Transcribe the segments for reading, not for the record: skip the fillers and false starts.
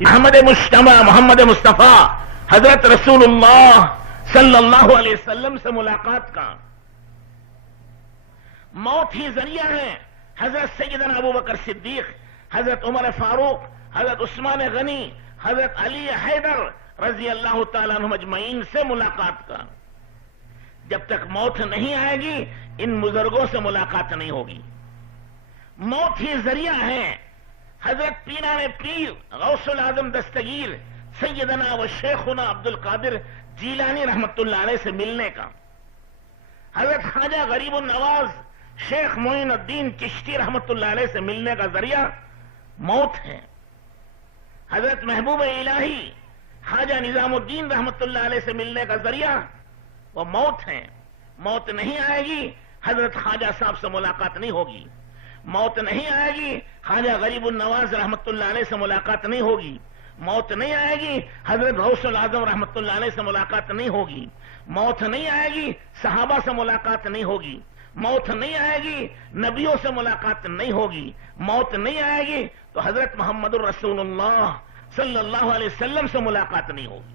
احمد مجتمع محمد مصطفیٰ حضرت رسول اللہ صلی اللہ علیہ وسلم سے ملاقات کا موت ہی ذریعہ ہے. حضرت سیدنا ابو بکر صدیق، حضرت عمر فاروق، حضرت عثمان غنی، حضرت علی حیدر رضی اللہ تعالیٰ عنہم اجمعین سے ملاقات کا. جب تک موت نہیں آئے گی ان بزرگوں سے ملاقات نہیں ہوگی. موت ہی ذریعہ ہے حضرت پیران پیر غوث العظم دستگیر سیدنا و شیخنا عبد القادر جیلانی رحمت اللہ علیہ سے ملنے کا. حضرت خواجہ غریب النواز شیخ معین الدین چشتی رحمت اللہ علیہ سے ملنے کا ذریعہ موت ہے. حضرت محبوب الہی خواجہ نظام الدین رحمت اللہ علیہ سے ملنے کا ذریعہ وہ موت ہے. موت نہیں آئے گی حضرت خواجہ صاحب سے ملاقات نہیں ہوگی. موت نہیں آئے گی خواجہ غریب النواز رحمت اللہ علیہ سے ملاقات نہیں ہوگی. موت نہیں آئے گی حضرت غوث العظم رحمت اللہ علیہ سے ملاقات نہیں ہوگی. موت نہیں آئے گی صحابہ سے ملاقات نہیں ہوگی. موت نہیں آئے گی نبیوں سے ملاقات نہیں ہوگی. موت نہیں آئے گی تو حضرت محمد الرسول اللہ صلی اللہ علیہ وسلم سے ملاقات نہیں ہوگی.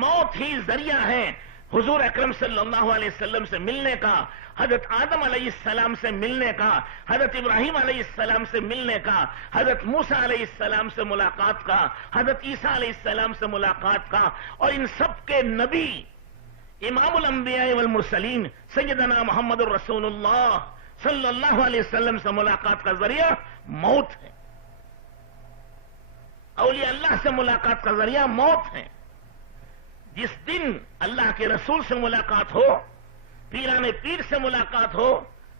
موت ہی ذریعہ ہے حضور اکرم صلی اللہ علیہ وسلم سے ملنے کا، حضرت آدم علیہ السلام سے ملنے کا، حضرت ابراہیم علیہ السلام سے ملنے کا، حضرت موسیٰ علیہ السلام سے ملاقات کا، حضرت عیسیٰ علیہ السلام سے ملاقات کا، اور ان سب کے نبی امام الانبیاء والمرسلین سیدنا محمد الرسول اللہ صلی اللہ علیہ وسلم سے ملاقات کا ذریعہ موت ہے. اولیاء اللہ سے ملاقات کا ذریعہ موت ہے. جس دن اللہ کے رسول سے ملاقات ہو، پیران پیر سے ملاقات ہو،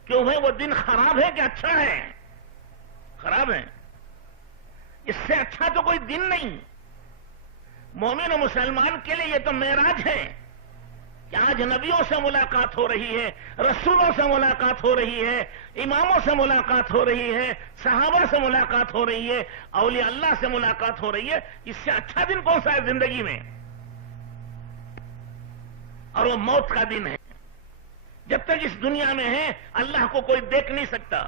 کیوں ہے وہ دن خراب ہے کہ اچھا ہے؟ خراب ہے. اس سے اچھا تو کوئی دن نہیں. مومن و مسلمان کے لیے یہ تو معراج ہے کہ آج نبیوں سے ملاقات ہو رہی ہے، رسولوں سے ملاقات ہو رہی ہے، اماموں سے ملاقات ہو رہی ہے، صحابہ سے ملاقات ہو رہی ہے، اولیاء اللہ سے ملاقات ہو رہی ہے. اس سے اچھا دن کون سا ہے زندگی میں؟ اور وہ موت کا دن ہے. جب تک اس دنیا میں ہے اللہ کو کوئی دیکھ نہیں سکتا.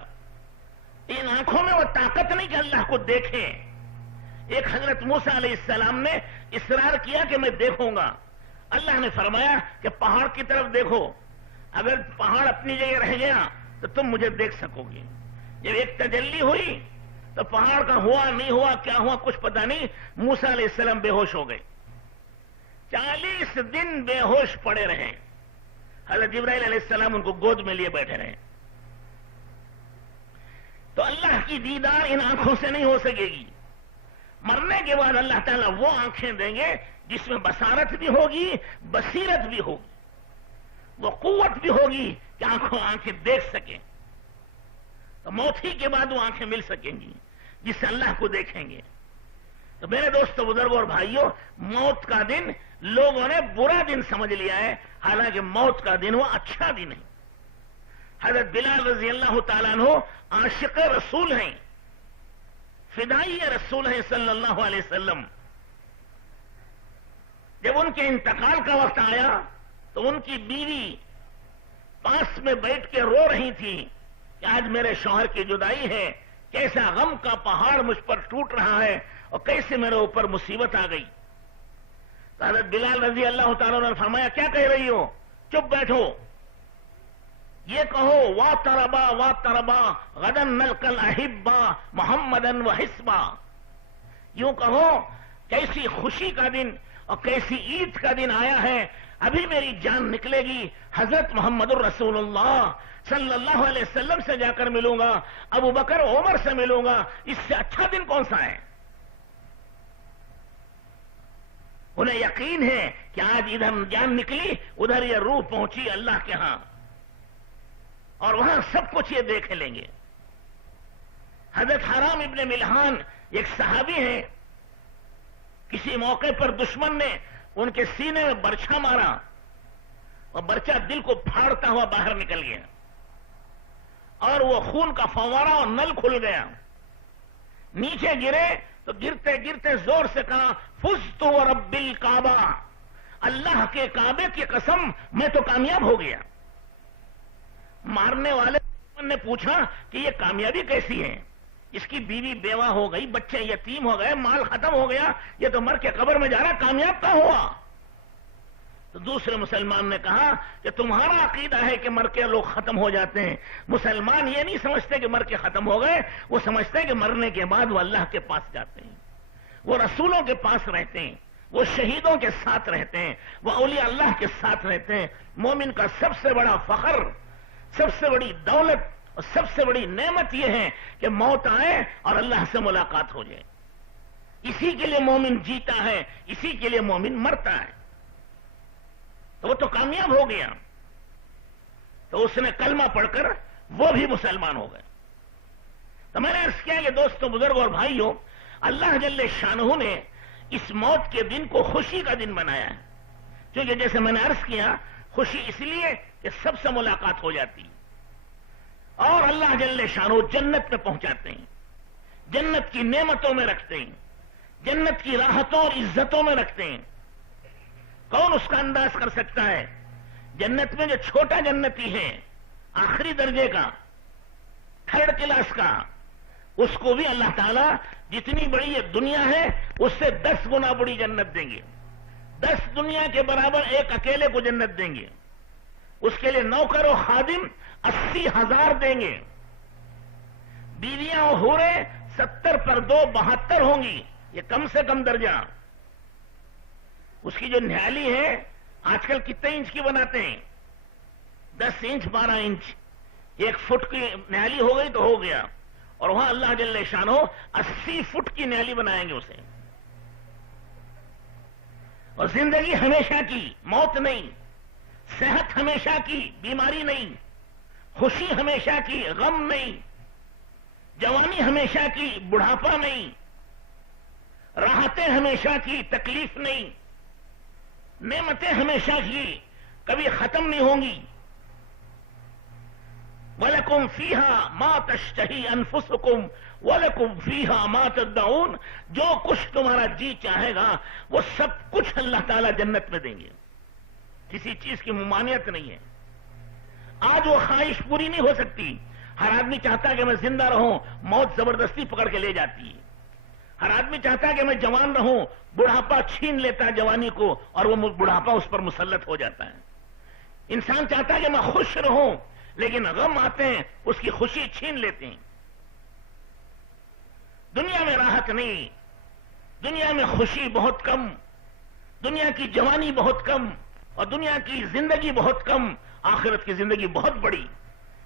ان آنکھوں میں وہ طاقت نہیں کہ اللہ کو دیکھیں. ایک حضرت موسیٰ علیہ السلام نے اصرار کیا کہ میں دیکھوں گا. اللہ نے فرمایا کہ پہاڑ کی طرف دیکھو، اگر پہاڑ اپنی جگہ رہ گیا تو تم مجھے دیکھ سکو گے. جب ایک تجلی ہوئی تو پہاڑ کا ہوا نہیں ہوا کیا ہوا کچھ پتا نہیں، موسیٰ علیہ السلام بے ہوش ہو گئے. 40 دن بے ہوش پڑے رہے. حضرت جبرائیل علیہ السلام ان کو گود میں لیے بیٹھے رہے. تو اللہ کی دیدار ان آنکھوں سے نہیں ہو سکے گی. مرنے کے بعد اللہ تعالیٰ وہ آنکھیں دیں گے جس میں بصارت بھی ہوگی، بصیرت بھی ہوگی، وہ قوت بھی ہوگی کہ آنکھیں دیکھ سکیں. تو موت ہی کے بعد وہ آنکھیں مل سکیں گی جس سے اللہ کو دیکھیں گے. تو میرے دوستو، بزرگوں اور بھائیوں، موت کا دن لوگوں نے برا دن سمجھ لیا ہے، حالانکہ موت کا دن وہ اچھا دن ہے. حضرت بلال رضی اللہ تعالیٰ عنہ عاشق رسول ہیں، فدائی رسول ہیں صلی اللہ علیہ وسلم. جب ان کے انتقال کا وقت آیا تو ان کی بیوی پاس میں بیٹھ کے رو رہی تھی کہ آج میرے شوہر کی جدائی ہے، کیسا غم کا پہاڑ مجھ پر ٹوٹ رہا ہے اور کیسے میرے اوپر مصیبت آ گئی. تو حضرت بلال رضی اللہ تعالیٰ نے فرمایا کیا کہہ رہی ہو؟ چپ بیٹھو، یہ کہو وا تربا غدن نلقل احبا محمدن و حسبا. یوں کہو کیسی خوشی کا دن اور کیسی عید کا دن آیا ہے، ابھی میری جان نکلے گی، حضرت محمد الرسول اللہ صلی اللہ علیہ وسلم سے جا کر ملوں گا، ابو بکر عمر سے ملوں گا. اس سے اچھا دن کون سا ہے؟ انہیں یقین ہے کہ آج ادھر جان نکلی ادھر یہ روح پہنچی اللہ کے ہاں، اور وہاں سب کچھ یہ دیکھ لیں گے. حضرت حرام ابن ملحان ایک صحابی ہیں، کسی موقع پر دشمن نے ان کے سینے میں برچھا مارا اور برچہ دل کو پھاڑتا ہوا باہر نکل گیا اور وہ خون کا فوارہ اور نل کھل گیا. نیچے گرے تو گرتے گرتے زور سے کہا فزت ورب الکعبہ، اللہ کے کعبے کی قسم میں تو کامیاب ہو گیا. مارنے والے نے پوچھا کہ یہ کامیابی کیسی ہے؟ اس کی بیوی بیوہ ہو گئی، بچے یتیم ہو گئے، مال ختم ہو گیا، یہ تو مر کے قبر میں جا رہا، کامیاب کا ہوا؟ تو دوسرے مسلمان نے کہا کہ تمہارا عقیدہ ہے کہ مر کے لوگ ختم ہو جاتے ہیں، مسلمان یہ نہیں سمجھتے کہ مر کے ختم ہو گئے، وہ سمجھتے ہیں کہ مرنے کے بعد وہ اللہ کے پاس جاتے ہیں، وہ رسولوں کے پاس رہتے ہیں، وہ شہیدوں کے ساتھ رہتے ہیں، وہ اولیاء اللہ کے ساتھ رہتے ہیں۔ مومن کا سب سے بڑا فخر، سب سے بڑی دولت اور سب سے بڑی نعمت یہ ہے کہ موت آئے اور اللہ سے ملاقات ہو جائے۔ اسی کے لیے مومن جیتا ہے، اسی کے لیے مومن مرتا ہے۔ تو وہ تو کامیاب ہو گیا، تو اس نے کلمہ پڑھ کر وہ بھی مسلمان ہو گئے۔ تو میں نے عرض کیا کہ دوستوں، بزرگوں اور بھائیوں، اللہ جل شانہ نے اس موت کے دن کو خوشی کا دن بنایا ہے، کیونکہ جیسے میں نے عرض کیا، خوشی اس لیے کہ سب سے ملاقات ہو جاتی اور اللہ جل شانہ جنت میں پہنچاتے ہیں، جنت کی نعمتوں میں رکھتے ہیں، جنت کی راحتوں اور عزتوں میں رکھتے ہیں۔ کون اس کا انداز کر سکتا ہے؟ جنت میں جو چھوٹا جنتی ہے، آخری درجے کا، تھرڈ کلاس کا، اس کو بھی اللہ تعالیٰ جتنی بڑی یہ دنیا ہے اس سے 10 گنا بڑی جنت دیں گے، 10 دنیا کے برابر ایک اکیلے کو جنت دیں گے، اس کے لیے نوکر و خادم 80,000 دیں گے، بیویاں و حوریں 70 پر 2 72 ہوں گی، یہ کم سے کم درجہ۔ اس کی جو نہالی ہے آج کل کتنے انچ کی بناتے ہیں؟ 10 انچ 12 انچ، 1 فٹ کی نہالی ہو گئی تو ہو گیا، اور وہاں اللہ جل شانہ 80 فٹ کی نہالی بنائیں گے اسے۔ اور زندگی ہمیشہ کی، موت نہیں، صحت ہمیشہ کی، بیماری نہیں، خوشی ہمیشہ کی، غم نہیں، جوانی ہمیشہ کی، بڑھاپا نہیں، راحتیں ہمیشہ کی، تکلیف نہیں، نعمتیں ہمیشہ کی، کبھی ختم نہیں ہوں گی۔ وَلَكُمْ فِيهَا مَا تَشْتَهِي أَنفُسُكُمْ وَلَكُمْ فِيهَا مَا تَدَّعُونَ، جو کچھ تمہارا جی چاہے گا وہ سب کچھ اللہ تعالیٰ جنت میں دیں گے، کسی چیز کی ممانعت نہیں ہے۔ آج وہ خواہش پوری نہیں ہو سکتی، ہر آدمی چاہتا ہے کہ میں زندہ رہوں، موت زبردستی پکڑ کے لے جاتی ہے۔ ہر آدمی چاہتا ہے کہ میں جوان رہوں، بڑھاپا چھین لیتا ہے جوانی کو اور وہ بڑھاپا اس پر مسلط ہو جاتا ہے۔ انسان چاہتا ہے کہ میں خوش رہوں، لیکن غم آتے ہیں اس کی خوشی چھین لیتے ہیں۔ دنیا میں راحت نہیں، دنیا میں خوشی بہت کم، دنیا کی جوانی بہت کم، اور دنیا کی زندگی بہت کم، آخرت کی زندگی بہت بڑی۔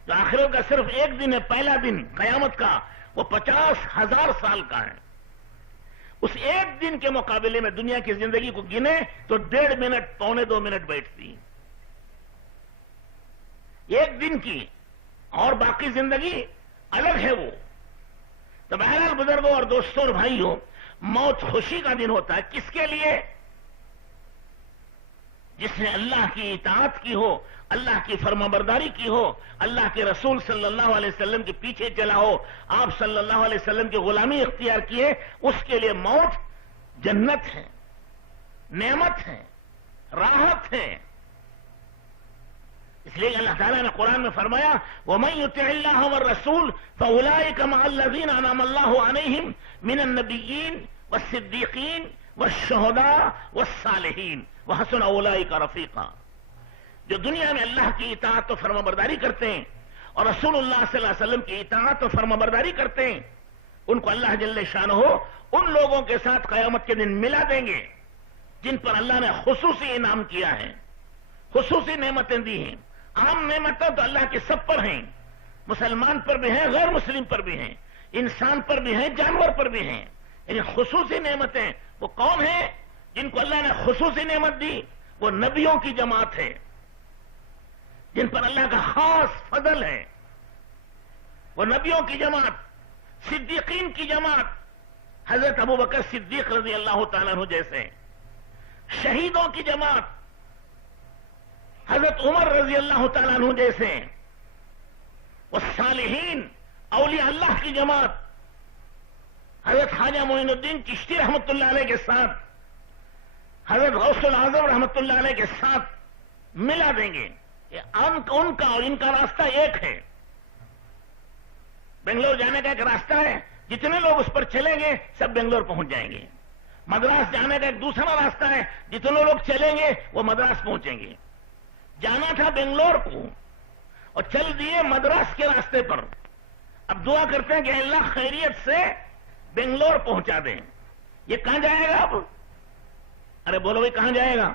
جو آخرت کا صرف ایک دن ہے، پہلا دن قیامت کا، وہ 50,000 سال کا ہے۔ اس ایک دن کے مقابلے میں دنیا کی زندگی کو گنے تو 1.5 منٹ، 1.25 منٹ بیٹھتی، ایک دن کی، اور باقی زندگی الگ ہے وہ۔ تو بہرحال بزرگوں اور دوستوں اور بھائیوں، موت خوشی کا دن ہوتا ہے، کس کے لیے؟ جس نے اللہ کی اطاعت کی ہو، اللہ کی فرمانبرداری کی ہو، اللہ کے رسول صلی اللہ علیہ وسلم کے پیچھے چلا ہو، آپ صلی اللہ علیہ وسلم کی غلامی اختیار کیے، اس کے لیے موت جنت ہے، نعمت ہے، راحت ہے۔ اس لیے اللہ تعالیٰ نے قرآن میں فرمایا وَمَن يُطِعِ اللَّهَ وَالرَّسُولَ فَأُولَٰئِكَ مَعَ الَّذِينَ أَنْعَمَ اللَّهُ عَلَيْهِم مِّنَ النَّبِيِّينَ وَالصِّدِّيقِينَ وَالشُّهَدَاءِ وَالصَّالِحِينَ وَحَسُنَ أُولَٰئِكَ رَفِيقًا۔ جو دنیا میں اللہ کی اطاعت و فرمانبرداری کرتے ہیں اور رسول اللہ صلی اللہ علیہ وسلم کی اطاعت و فرمانبرداری کرتے ہیں، ان کو اللہ جل شانہ ان لوگوں کے ساتھ قیامت کے دن ملا دیں گے جن پر اللہ نے خصوصی انعام کیا ہے، خصوصی نعمتیں دی ہیں۔ عام نعمتیں تو اللہ کے سب پر ہیں، مسلمان پر بھی ہیں، غیر مسلم پر بھی ہیں، انسان پر بھی ہیں، جانور پر بھی ہیں، لیکن خصوصی نعمتیں وہ کون ہیں جن کو اللہ نے خصوصی نعمت دی؟ وہ نبیوں کی جماعت ہے، جن پر اللہ کا خاص فضل ہے، وہ نبیوں کی جماعت، صدیقین کی جماعت، حضرت ابوبکر صدیق رضی اللہ تعالیٰ عنہ جیسے، شہیدوں کی جماعت، حضرت عمر رضی اللہ تعالیٰ عنہ جیسے، والصالحین، اولیاء اللہ کی جماعت، حضرت خواجہ معین الدین چشتی رحمت اللہ علیہ کے ساتھ، حضرت غوث العظم رحمت اللہ علیہ کے ساتھ ملا دیں گے۔ ان کا اور ان کا راستہ ایک ہے۔ بنگلور جانے کا ایک راستہ ہے، جتنے لوگ اس پر چلیں گے سب بنگلور پہنچ جائیں گے. مدراس جانے کا ایک دوسرا راستہ ہے، جتنے لوگ چلیں گے وہ مدراس پہنچیں گے. جانا تھا بنگلور کو اور چل دیے مدراس کے راستے پر. اب دعا کرتے ہیں کہ اللہ خیریت سے بنگلور پہنچا دیں. یہ کہاں جائے گا اب؟ ارے بولو بھائی کہاں جائے گا؟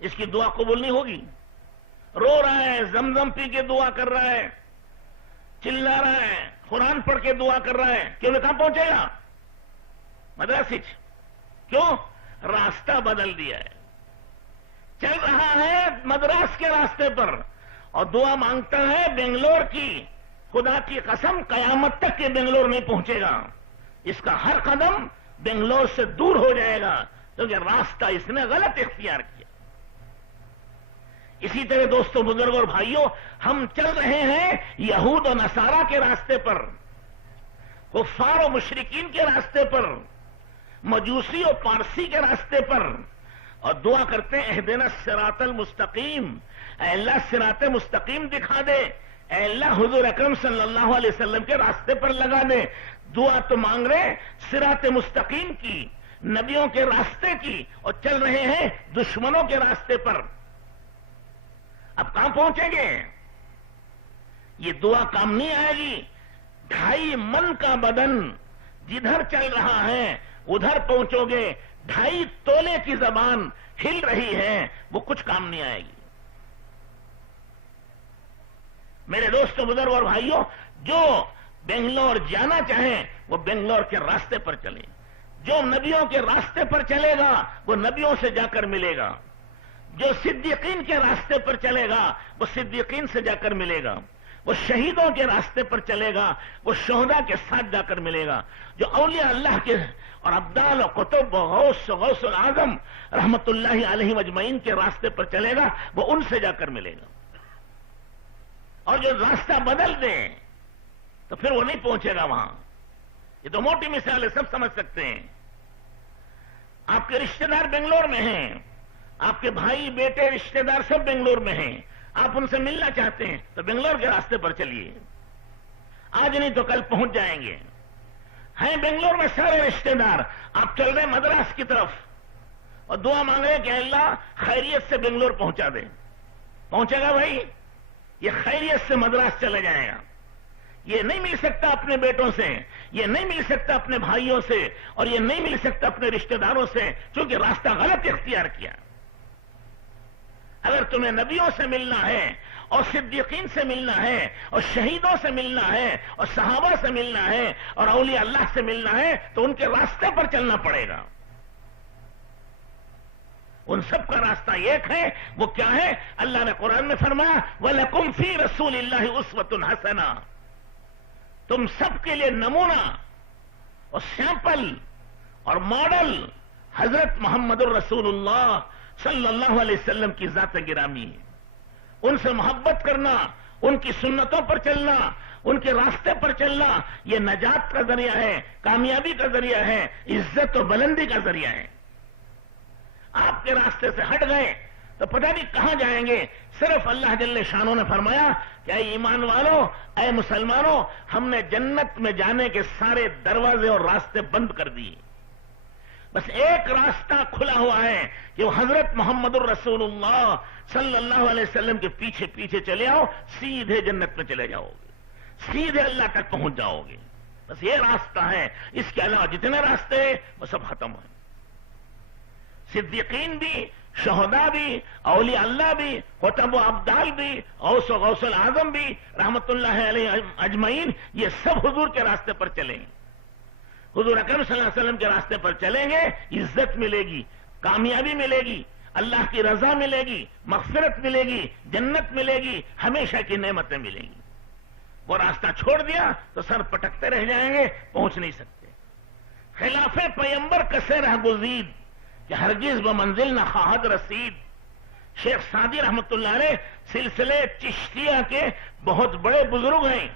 اس کی دعا قبول نہیں ہوگی. رو رہا ہے، زمزم پی کے دعا کر رہا ہے، چلا رہا ہے، قرآن پڑھ کے دعا کر رہا ہے، کیوں کہاں پہنچے گا؟ مدراس. کیوں؟ راستہ بدل دیا ہے. چل رہا ہے مدراس کے راستے پر اور دعا مانگتا ہے بنگلور کی. خدا کی قسم قیامت تک یہ بنگلور نہیں پہنچے گا. اس کا ہر قدم بنگلور سے دور ہو جائے گا کیونکہ راستہ اس نے غلط اختیار کیا. اسی طرح دوستوں، بزرگوں اور بھائیوں، ہم چل رہے ہیں یہود و نصارہ کے راستے پر، کفار و مشرکین کے راستے پر، مجوسی و پارسی کے راستے پر، اور دعا کرتے ہیں اہدنا الصراط المستقیم. اے اللہ صراط مستقیم دکھا دے، اے اللہ حضور اکرم صلی اللہ علیہ وسلم کے راستے پر لگا دے. دعا تو مانگ رہے صراط مستقیم کی، نبیوں کے راستے کی، اور چل رہے ہیں دشمنوں کے راستے پر. اب کہاں پہنچیں گے؟ یہ دعا کام نہیں آئے گی. 2.5 من کا بدن جدھر چل رہا ہے ادھر پہنچو گے. 2.5 تولے کی زبان ہل رہی ہے، وہ کچھ کام نہیں آئے گی. میرے دوستوں، بزرگ اور بھائیوں، جو بنگلور جانا چاہیں وہ بنگلور کے راستے پر چلیں. جو نبیوں کے راستے پر چلے گا وہ نبیوں سے جا کر ملے گا. جو صدیقین کے راستے پر چلے گا وہ صدیقین سے جا کر ملے گا. وہ شہیدوں کے راستے پر چلے گا وہ شہداء کے ساتھ جا کر ملے گا. جو اولیاء اللہ کے اور ابدال و قطب و غوث العظم رحمت اللہ علیہ مجمعین کے راستے پر چلے گا وہ ان سے جا کر ملے گا. اور جو راستہ بدل دے تو پھر وہ نہیں پہنچے گا وہاں. یہ تو موٹی مثال ہے، سب سمجھ سکتے ہیں. آپ کے رشتہ دار بنگلور میں ہیں، آپ کے بھائی بیٹے رشتہ دار سب بنگلور میں ہیں. آپ ان سے ملنا چاہتے ہیں تو بنگلور کے راستے پر چلیے. آج نہیں تو کل پہنچ جائیں گے. ہیں بنگلور میں سارے رشتہ دار، آپ چل رہے مدراس کی طرف اور دعا مانگ رہے کہ اللہ خیریت سے بنگلور پہنچا دے. پہنچے گا بھائی؟ یہ خیریت سے مدراس چلے جائے گا. یہ نہیں مل سکتا اپنے بیٹوں سے، یہ نہیں مل سکتا اپنے بھائیوں سے، اور یہ نہیں مل سکتا اپنے رشتہ داروں سے، چونکہ راستہ غلط اختیار کیا. اگر تمہیں نبیوں سے ملنا ہے اور صدیقین سے ملنا ہے اور شہیدوں سے ملنا ہے اور صحابہ سے ملنا ہے اور اولیاء اللہ سے ملنا ہے تو ان کے راستے پر چلنا پڑے گا. ان سب کا راستہ ایک ہے. وہ کیا ہے؟ اللہ نے قرآن میں فرمایا وَلَكُمْ فِي رَسُولِ اللَّهِ أُسْوَةٌ حَسَنَةٌ. تم سب کے لیے نمونہ اور سیمپل اور ماڈل حضرت محمد الرسول اللہ صلی اللہ علیہ وسلم کی ذات گرامی ہے. ان سے محبت کرنا، ان کی سنتوں پر چلنا، ان کے راستے پر چلنا، یہ نجات کا ذریعہ ہے، کامیابی کا ذریعہ ہے، عزت و بلندی کا ذریعہ ہے. آپ کے راستے سے ہٹ گئے تو پتہ نہیں کہاں جائیں گے. صرف اللہ جل شانہ نے فرمایا کہ اے ایمان والوں، اے مسلمانوں، ہم نے جنت میں جانے کے سارے دروازے اور راستے بند کر دیے. بس ایک راستہ کھلا ہوا ہے کہ وہ حضرت محمد الرسول اللہ صلی اللہ علیہ وسلم کے پیچھے پیچھے چلے آؤ، سیدھے جنت میں چلے جاؤ گے، سیدھے اللہ تک پہنچ جاؤ گے. بس یہ راستہ ہے. اس کے علاوہ جتنے راستے ہیں وہ سب ختم ہیں. صدیقین بھی، شہداء بھی، اولیاء اللہ بھی، قطب و ابدال بھی، غوث العظم بھی رحمت اللہ علیہ اجمعین، یہ سب حضور کے راستے پر چلیں. حضور اکرم صلی اللہ علیہ وسلم کے راستے پر چلیں گے، عزت ملے گی، کامیابی ملے گی، اللہ کی رضا ملے گی، مغفرت ملے گی، جنت ملے گی، ہمیشہ کی نعمتیں ملیں گی. وہ راستہ چھوڑ دیا تو سر پٹکتے رہ جائیں گے، پہنچ نہیں سکتے. خلاف پیمبر کسے رہ گزید کہ ہرگز بمنزل نہ خواہد رسید. شیخ سعدی رحمت اللہ علیہ سلسلے چشتیہ کے بہت بڑے بزرگ ہیں.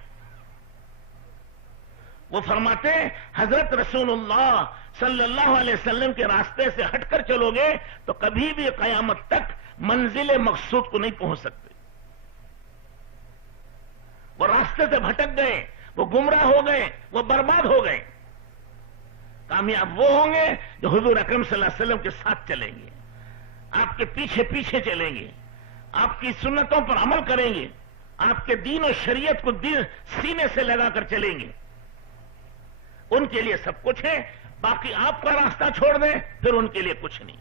وہ فرماتے ہیں حضرت رسول اللہ صلی اللہ علیہ وسلم کے راستے سے ہٹ کر چلو گے تو کبھی بھی قیامت تک منزل مقصود کو نہیں پہنچ سکتے. وہ راستے سے بھٹک گئے، وہ گمراہ ہو گئے، وہ برباد ہو گئے۔ کامیاب وہ ہوں گے جو حضور اکرم صلی اللہ علیہ وسلم کے ساتھ چلیں گے، آپ کے پیچھے پیچھے چلیں گے، آپ کی سنتوں پر عمل کریں گے، آپ کے دین و شریعت کو سینے سے لگا کر چلیں گے۔ ان کے لیے سب کچھ ہے، باقی آپ کا راستہ چھوڑ دیں پھر ان کے لیے کچھ نہیں۔